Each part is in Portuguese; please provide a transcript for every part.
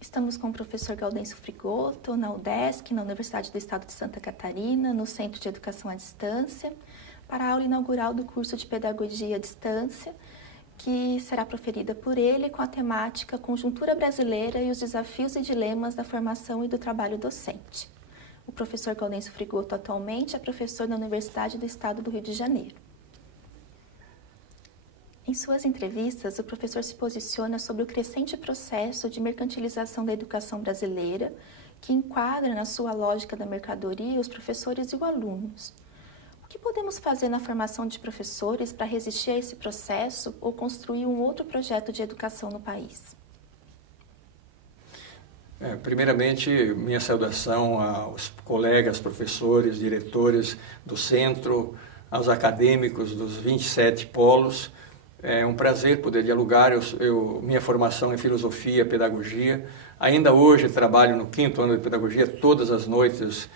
Estamos com o professor Gaudêncio Frigoto, na UDESC, na Universidade do Estado de Santa Catarina, no Centro de Educação à Distância, para a aula inaugural do curso de Pedagogia à Distância, que será proferida por ele com a temática Conjuntura Brasileira e os Desafios e Dilemas da Formação e do Trabalho Docente. O professor Gaudêncio Frigoto atualmente é professor na Universidade do Estado do Rio de Janeiro. Em suas entrevistas, o professor se posiciona sobre o crescente processo de mercantilização da educação brasileira, que enquadra na sua lógica da mercadoria os professores e os alunos. O que podemos fazer na formação de professores para resistir a esse processo ou construir um outro projeto de educação no país? Primeiramente, minha saudação aos colegas, professores, diretores do centro, aos acadêmicos dos 27 polos. É um prazer poder dialogar. Minha formação em filosofia, pedagogia. Ainda hoje trabalho no 5º ano de pedagogia todas as noites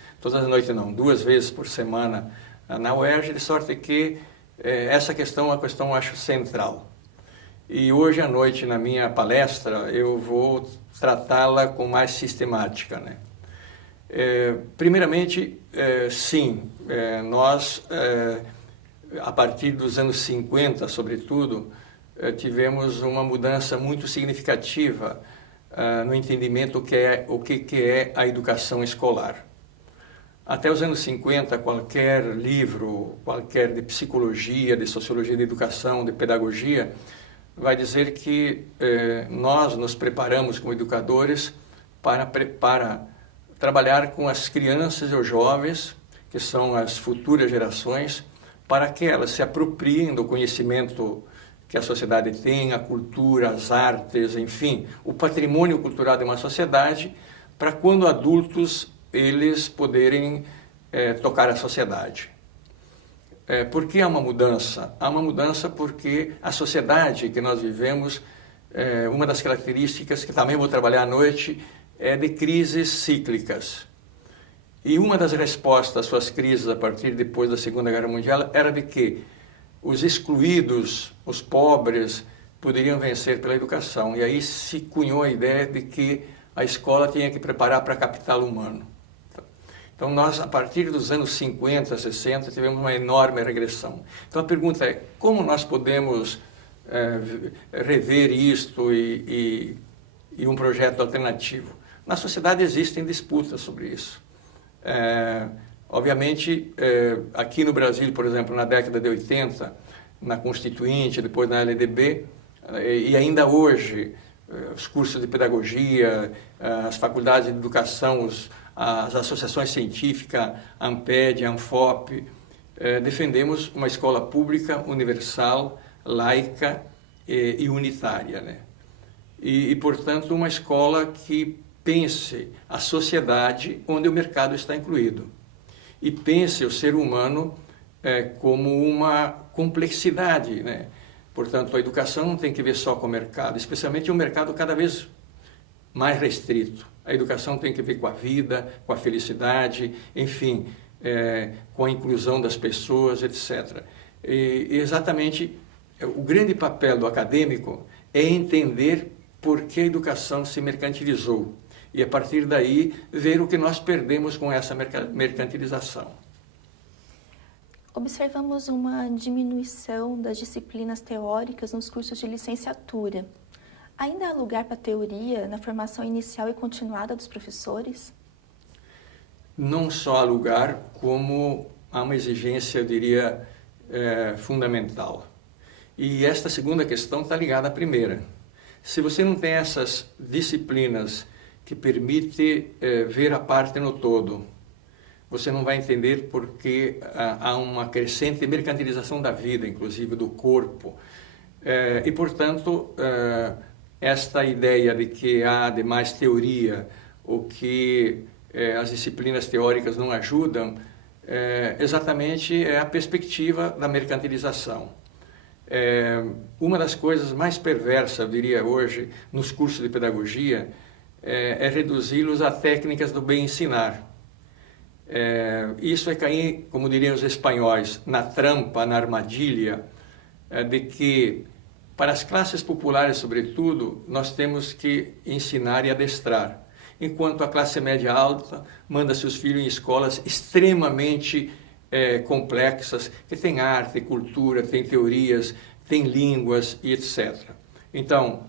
não, 2 vezes por semana na UERJ, de sorte que essa questão é uma questão, acho, central. E hoje à noite, na minha palestra, eu vou tratá-la com mais sistemática, né? Primeiramente, sim, nós... a partir dos anos 50, sobretudo, tivemos uma mudança muito significativa no entendimento o que é a educação escolar. Até os anos 50, qualquer livro, qualquer de psicologia, de sociologia de educação, de pedagogia, vai dizer que nós nos preparamos como educadores para trabalhar com as crianças e os jovens, que são as futuras gerações, para que elas se apropriem do conhecimento que a sociedade tem, a cultura, as artes, enfim, o patrimônio cultural de uma sociedade, para quando adultos eles poderem tocar a sociedade. Por que há uma mudança? Há uma mudança porque a sociedade que nós vivemos, uma das características que também vou trabalhar à noite, é de crises cíclicas. E uma das respostas às suas crises a partir depois da Segunda Guerra Mundial era de que os excluídos, os pobres, poderiam vencer pela educação. E aí se cunhou a ideia de que a escola tinha que preparar para capital humano. Então nós, a partir dos anos 50, 60, tivemos uma enorme regressão. Então a pergunta é, como nós podemos rever isto e um projeto alternativo? Na sociedade existem disputas sobre isso. Obviamente, aqui no Brasil, por exemplo, na década de 80, na Constituinte, depois na LDB, e ainda hoje, os cursos de pedagogia, as faculdades de educação, as associações científicas, a ANPED, a ANFOP, defendemos uma escola pública, universal, laica e unitária, né? E, portanto, uma escola que pense a sociedade onde o mercado está incluído e pense o ser humano como uma complexidade, né? Portanto, a educação não tem que ver só com o mercado, especialmente um mercado cada vez mais restrito. A educação tem que ver com a vida, com a felicidade, enfim, com a inclusão das pessoas, etc. E exatamente o grande papel do acadêmico é entender por que a educação se mercantilizou. E, a partir daí, ver o que nós perdemos com essa mercantilização. Observamos uma diminuição das disciplinas teóricas nos cursos de licenciatura. Ainda há lugar para teoria na formação inicial e continuada dos professores? Não só há lugar, como há uma exigência, eu diria, fundamental. E esta segunda questão está ligada à primeira. Se você não tem essas disciplinas que permite ver a parte no todo, você não vai entender porque há uma crescente mercantilização da vida, inclusive do corpo. E, portanto, esta ideia de que há demais teoria ou que as disciplinas teóricas não ajudam, exatamente é a perspectiva da mercantilização. Uma das coisas mais perversas, eu diria hoje, nos cursos de pedagogia, é reduzi-los a técnicas do bem ensinar. Isso é cair, como diriam os espanhóis, na trampa, na armadilha, de que Para as classes populares, sobretudo, nós temos que ensinar e adestrar, enquanto a classe média alta manda seus filhos em escolas extremamente complexas, que tem arte, cultura, tem teorias, tem línguas e etc. Então,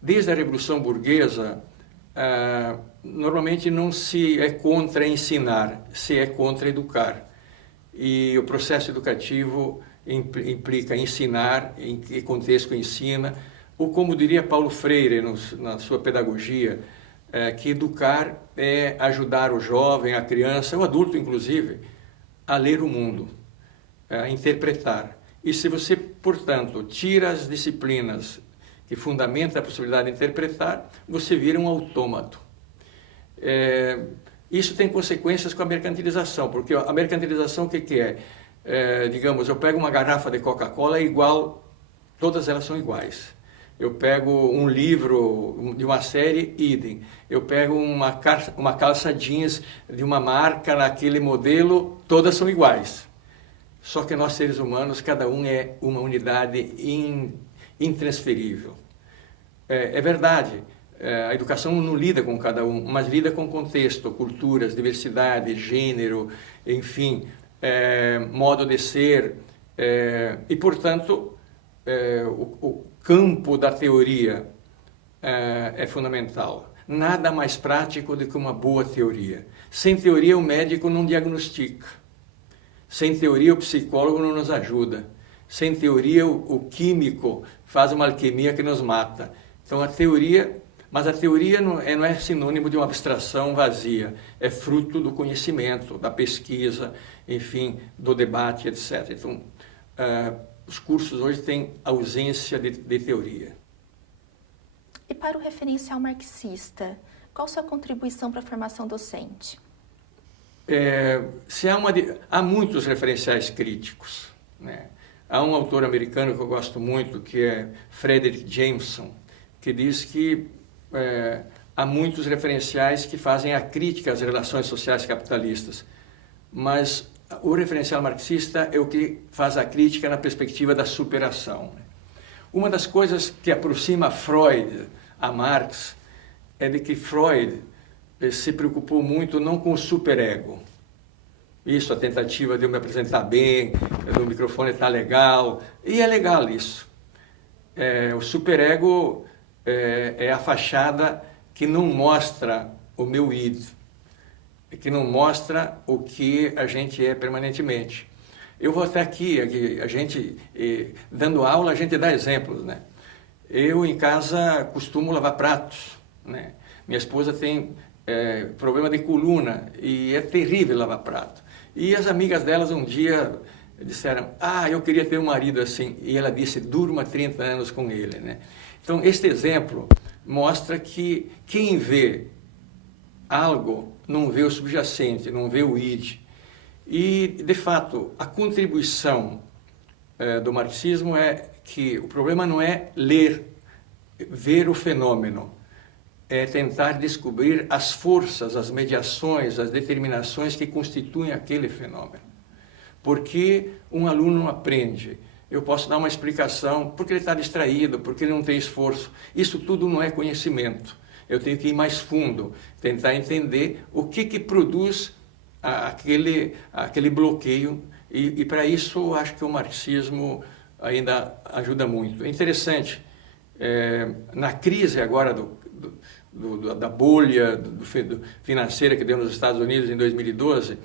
desde a Revolução Burguesa, normalmente não se é contra ensinar, se é contra educar. E o processo educativo implica ensinar, em que contexto ensina, ou como diria Paulo Freire na sua pedagogia, que educar é ajudar o jovem, a criança, o adulto inclusive, a ler o mundo, a interpretar. E se você, portanto, tira as disciplinas que fundamentam a possibilidade de interpretar, você vira um autômato. Isso tem consequências com a mercantilização, porque a mercantilização o que é? Digamos, eu pego uma garrafa de Coca-Cola igual, todas elas são iguais. Eu pego um livro de uma série, idem. Eu pego uma calça jeans de uma marca naquele modelo, todas são iguais. Só que nós, seres humanos, cada um é uma unidade intransferível. É verdade, a educação não lida com cada um, mas lida com contexto, culturas, diversidade, gênero, enfim, modo de ser. E, portanto, o campo da teoria é fundamental. Nada mais prático do que uma boa teoria. Sem teoria, o médico não diagnostica. Sem teoria, o psicólogo não nos ajuda. Sem teoria, o químico faz uma alquimia que nos mata. Então, a teoria não é sinônimo de uma abstração vazia. É fruto do conhecimento, da pesquisa, enfim, do debate, etc. Então, os cursos hoje têm ausência de teoria. E para o referencial marxista, qual sua contribuição para a formação docente? Há muitos referenciais críticos, né? Há um autor americano que eu gosto muito, que é Frederick Jameson, que diz que há muitos referenciais que fazem a crítica às relações sociais capitalistas, mas o referencial marxista é o que faz a crítica na perspectiva da superação. Uma das coisas que aproxima Freud a Marx é de que Freud se preocupou muito não com o superego. Isso, a tentativa de eu me apresentar bem, o microfone está legal, e é legal isso. O superego é a fachada que não mostra o meu id, que não mostra o que a gente é permanentemente. Eu vou até aqui a gente, dando aula, a gente dá exemplos, né? Eu, em casa, costumo lavar pratos, né? Minha esposa tem problema de coluna e é terrível lavar prato. E as amigas delas um dia disseram, eu queria ter um marido assim. E ela disse, durma 30 anos com ele, né? Então, este exemplo mostra que quem vê algo não vê o subjacente, não vê o id. E, de fato, a contribuição do marxismo é que o problema não é ver o fenômeno, é tentar descobrir as forças, as mediações, as determinações que constituem aquele fenômeno. Por que um aluno não aprende? Eu posso dar uma explicação, porque ele está distraído, porque ele não tem esforço. Isso tudo não é conhecimento. Eu tenho que ir mais fundo, tentar entender o que produz aquele bloqueio, e para isso eu acho que o marxismo ainda ajuda muito. É interessante, na crise agora da bolha financeira que deu nos Estados Unidos em 2012,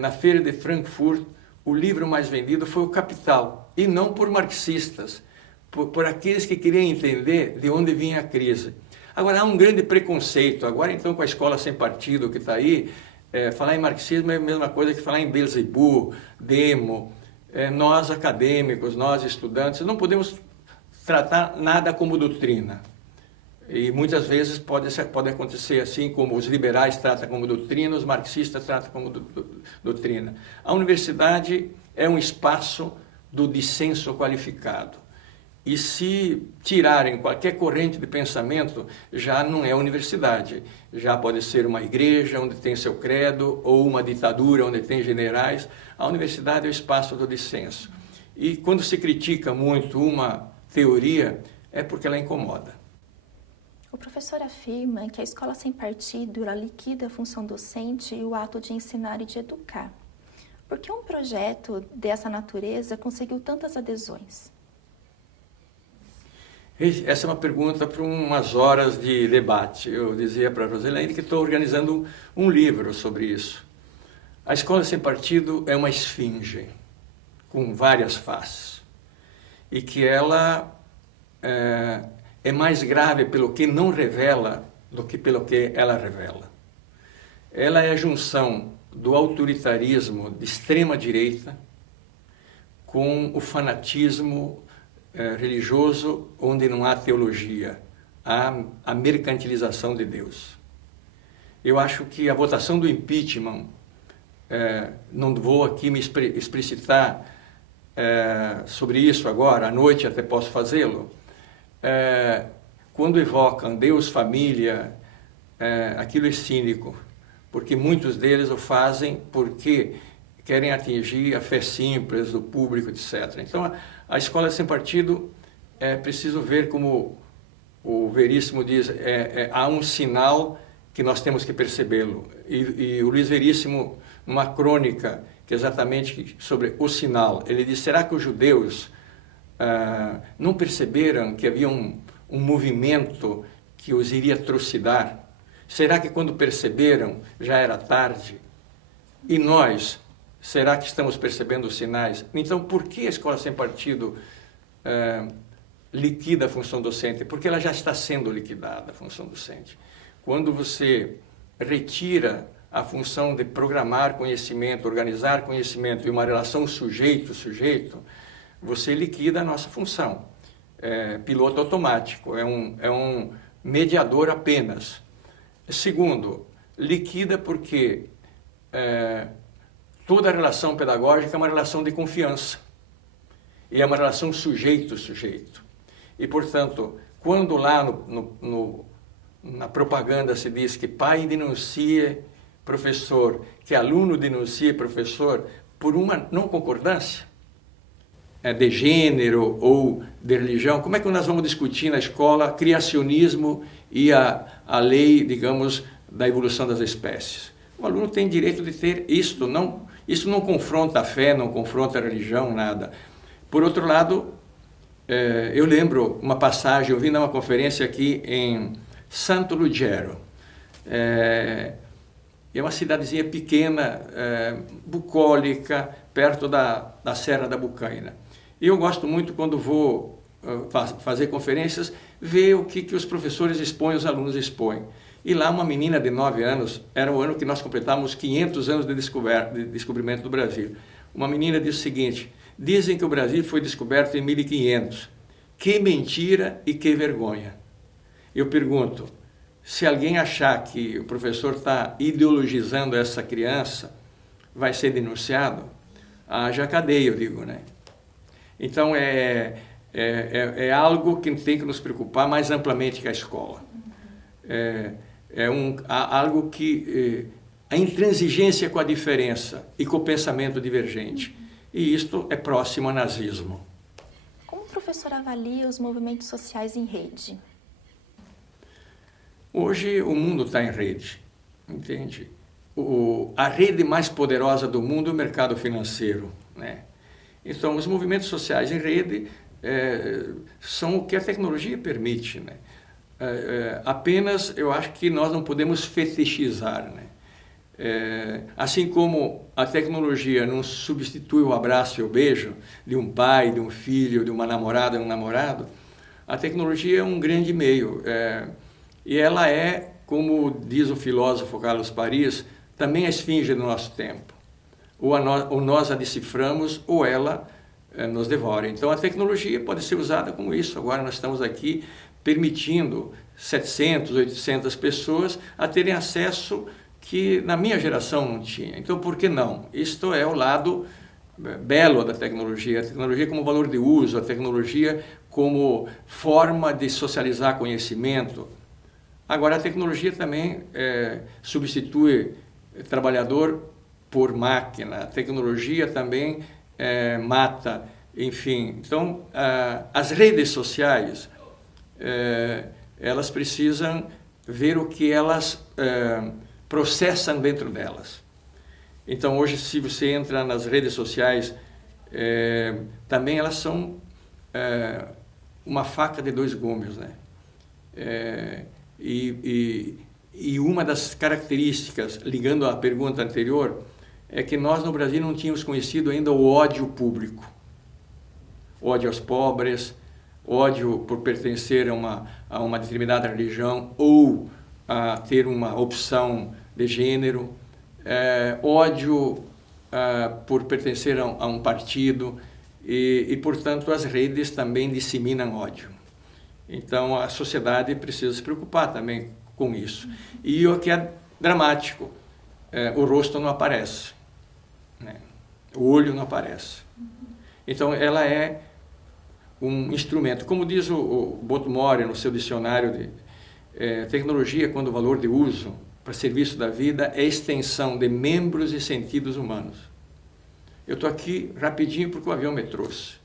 na feira de Frankfurt, o livro mais vendido foi O Capital, e não por marxistas, por aqueles que queriam entender de onde vinha a crise. Agora, há um grande preconceito, agora então com a escola sem partido que está aí, falar em marxismo é a mesma coisa que falar em Beelzebub, Demo. Nós acadêmicos, nós estudantes, não podemos tratar nada como doutrina. E muitas vezes pode acontecer assim, como os liberais tratam como doutrina, os marxistas tratam como doutrina. A universidade é um espaço do dissenso qualificado. E se tirarem qualquer corrente de pensamento, já não é universidade. Já pode ser uma igreja onde tem seu credo, ou uma ditadura onde tem generais. A universidade é o espaço do dissenso. E quando se critica muito uma teoria, é porque ela incomoda. O professor afirma que a escola sem partido ela liquida a função docente e o ato de ensinar e de educar. Por que um projeto dessa natureza conseguiu tantas adesões? Essa é uma pergunta para umas horas de debate. Eu dizia para a Roselene que estou organizando um livro sobre isso. A escola sem partido é uma esfinge, com várias faces, e que ela é mais grave pelo que não revela do que pelo que ela revela. Ela é a junção do autoritarismo de extrema direita com o fanatismo religioso, onde não há teologia, há a mercantilização de Deus. Eu acho que a votação do impeachment, não vou aqui me explicitar sobre isso agora, à noite até posso fazê-lo, quando evocam Deus, família, aquilo é cínico, porque muitos deles o fazem porque querem atingir a fé simples do público, etc. Então, a escola sem partido é preciso ver, como o Veríssimo diz, há um sinal que nós temos que percebê-lo. E o Luiz Veríssimo, numa crônica que é exatamente sobre o sinal, ele diz: será que os judeus não perceberam que havia um movimento que os iria trucidar? Será que quando perceberam já era tarde? E nós, será que estamos percebendo os sinais? Então, por que a escola sem partido liquida a função docente? Porque ela já está sendo liquidada, a função docente. Quando você retira a função de programar conhecimento, organizar conhecimento e uma relação sujeito-sujeito, você liquida a nossa função. Piloto automático, é um mediador apenas. Segundo, liquida porque toda relação pedagógica é uma relação de confiança. E é uma relação sujeito-sujeito. E, portanto, quando lá na propaganda se diz que pai denuncia professor, que aluno denuncia professor, por uma não concordância de gênero ou de religião, como é que nós vamos discutir na escola criacionismo e a lei, digamos, da evolução das espécies? O aluno tem direito de ter isto não confronta a fé, não confronta a religião, nada. Por outro lado, eu lembro uma passagem, eu vim dar uma conferência aqui em Santo Lugero. É uma cidadezinha pequena, bucólica, perto da Serra da Bucaina. E eu gosto muito, quando vou fazer conferências, ver o que os professores expõem, os alunos expõem. E lá uma menina de 9 anos, era o ano que nós completávamos 500 anos de descobrimento do Brasil. Uma menina disse o seguinte: dizem que o Brasil foi descoberto em 1500. Que mentira e que vergonha. Eu pergunto, se alguém achar que o professor está ideologizando essa criança, vai ser denunciado? Haja cadeia, eu digo, né? Então, é algo que tem que nos preocupar mais amplamente que a escola. Algo que a intransigência com a diferença e com o pensamento divergente. E isto é próximo ao nazismo. Como o professor avalia os movimentos sociais em rede? Hoje o mundo está em rede, entende? A rede mais poderosa do mundo é o mercado financeiro, né? Então, os movimentos sociais em rede são o que a tecnologia permite, né? Apenas, eu acho que nós não podemos fetichizar, né? Assim como a tecnologia não substitui o abraço e o beijo de um pai, de um filho, de uma namorada, de um namorado, a tecnologia é um grande meio. E ela é, como diz o filósofo Carlos Paris, também a esfinge do nosso tempo. Ou nós a deciframos, ou ela nos devora. Então, a tecnologia pode ser usada como isso. Agora nós estamos aqui permitindo 700, 800 pessoas a terem acesso que na minha geração não tinha. Então, por que não? Isto é o lado belo da tecnologia. A tecnologia como valor de uso, a tecnologia como forma de socializar conhecimento. Agora, a tecnologia também substitui trabalhador por máquina. A tecnologia também mata enfim. Então, as redes sociais, elas precisam ver o que elas processam dentro delas. Então, hoje, se você entra nas redes sociais, também elas são uma faca de dois gumes, né? E uma das características, ligando à pergunta anterior, é que nós no Brasil não tínhamos conhecido ainda o ódio público. Ódio aos pobres, ódio por pertencer a uma determinada religião ou a ter uma opção de gênero, ódio por pertencer a um partido e, portanto, as redes também disseminam ódio. Então, a sociedade precisa se preocupar também com isso. E o que é dramático, o rosto não aparece, né? O olho não aparece. Então, ela é um instrumento. Como diz o Bottomore no seu dicionário de tecnologia, quando o valor de uso para serviço da vida é extensão de membros e sentidos humanos. Eu estou aqui rapidinho porque o avião me trouxe.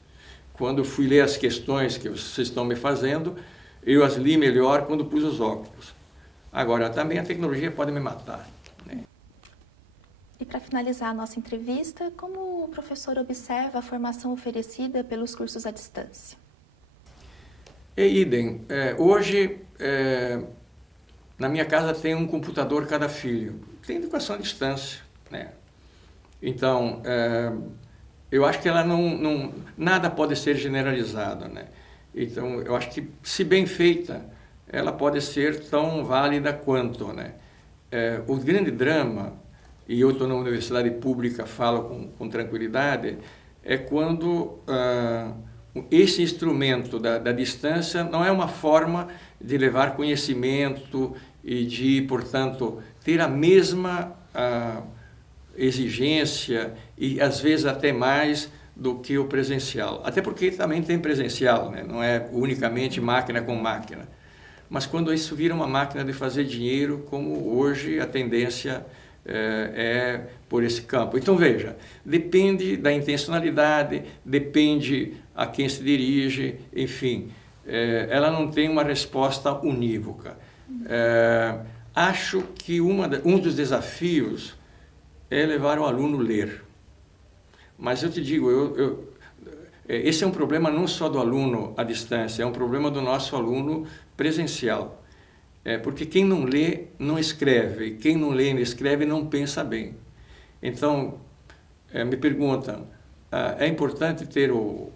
Quando fui ler as questões que vocês estão me fazendo, eu as li melhor quando pus os óculos. Agora, também a tecnologia pode me matar, né? E para finalizar a nossa entrevista, como o professor observa a formação oferecida pelos cursos à distância? Idem. Hoje, na minha casa tem um computador cada filho. Tem educação à distância, né? Então, eu acho que ela nada pode ser generalizado, né? Então, eu acho que, se bem feita, ela pode ser tão válida quanto, né? O grande drama, e eu estou na universidade pública, falo com tranquilidade, é quando esse instrumento da distância não é uma forma de levar conhecimento e de, portanto, ter a mesma exigência e, às vezes, até mais do que o presencial. Até porque também tem presencial, né? Não é unicamente máquina com máquina. Mas quando isso vira uma máquina de fazer dinheiro, como hoje a tendência é por esse campo. Então, veja, depende da intencionalidade, depende a quem se dirige, enfim, ela não tem uma resposta unívoca. Acho que um dos desafios é levar o aluno a ler. Mas eu te digo, esse é um problema não só do aluno à distância, é um problema do nosso aluno presencial. Porque quem não lê, não escreve. Quem não lê e não escreve, não pensa bem. Então, me perguntam, é importante ter o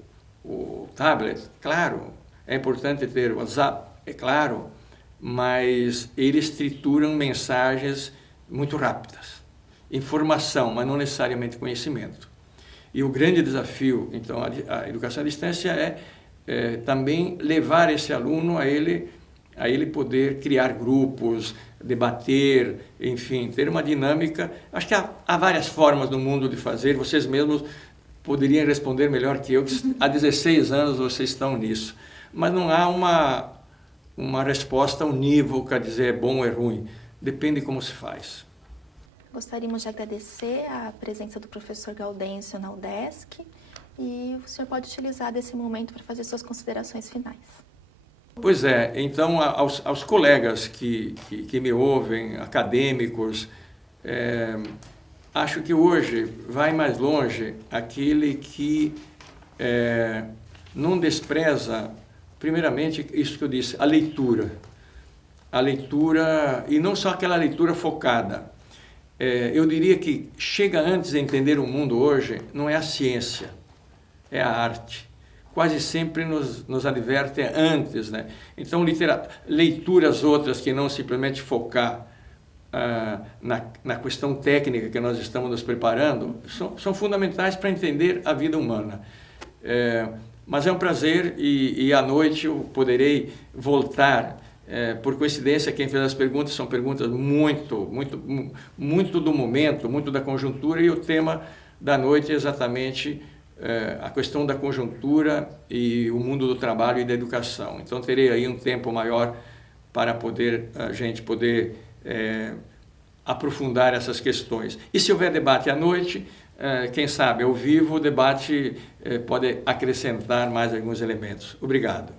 tablet? Claro. É importante ter o WhatsApp? É claro. Mas eles trituram mensagens muito rápidas. Informação, mas não necessariamente conhecimento. E o grande desafio, então, a educação à distância é também levar esse aluno a ele poder criar grupos, debater, enfim, ter uma dinâmica. Acho que há várias formas no mundo de fazer, vocês mesmos poderiam responder melhor que eu, que há 16 anos vocês estão nisso. Mas não há uma resposta unívoca, dizer é bom ou é ruim. Depende de como se faz. Gostaríamos de agradecer a presença do professor Gaudêncio na UDESC e o senhor pode utilizar desse momento para fazer suas considerações finais. Pois é, então aos colegas que me ouvem, acadêmicos, acho que hoje vai mais longe aquele que não despreza, primeiramente, isso que eu disse, a leitura. A leitura, e não só aquela leitura focada. Eu diria que chega antes de entender o mundo hoje, não é a ciência, é a arte. Quase sempre nos adverte antes, né? Então, leituras outras que não simplesmente focar na questão técnica que nós estamos nos preparando, são fundamentais para entender a vida humana. Mas é um prazer e à noite eu poderei voltar. Por coincidência, quem fez as perguntas são perguntas muito do momento, muito da conjuntura, e o tema da noite é exatamente a questão da conjuntura e o mundo do trabalho e da educação. Então, terei aí um tempo maior para a gente poder aprofundar essas questões. E se houver debate à noite, quem sabe, ao vivo, o debate pode acrescentar mais alguns elementos. Obrigado.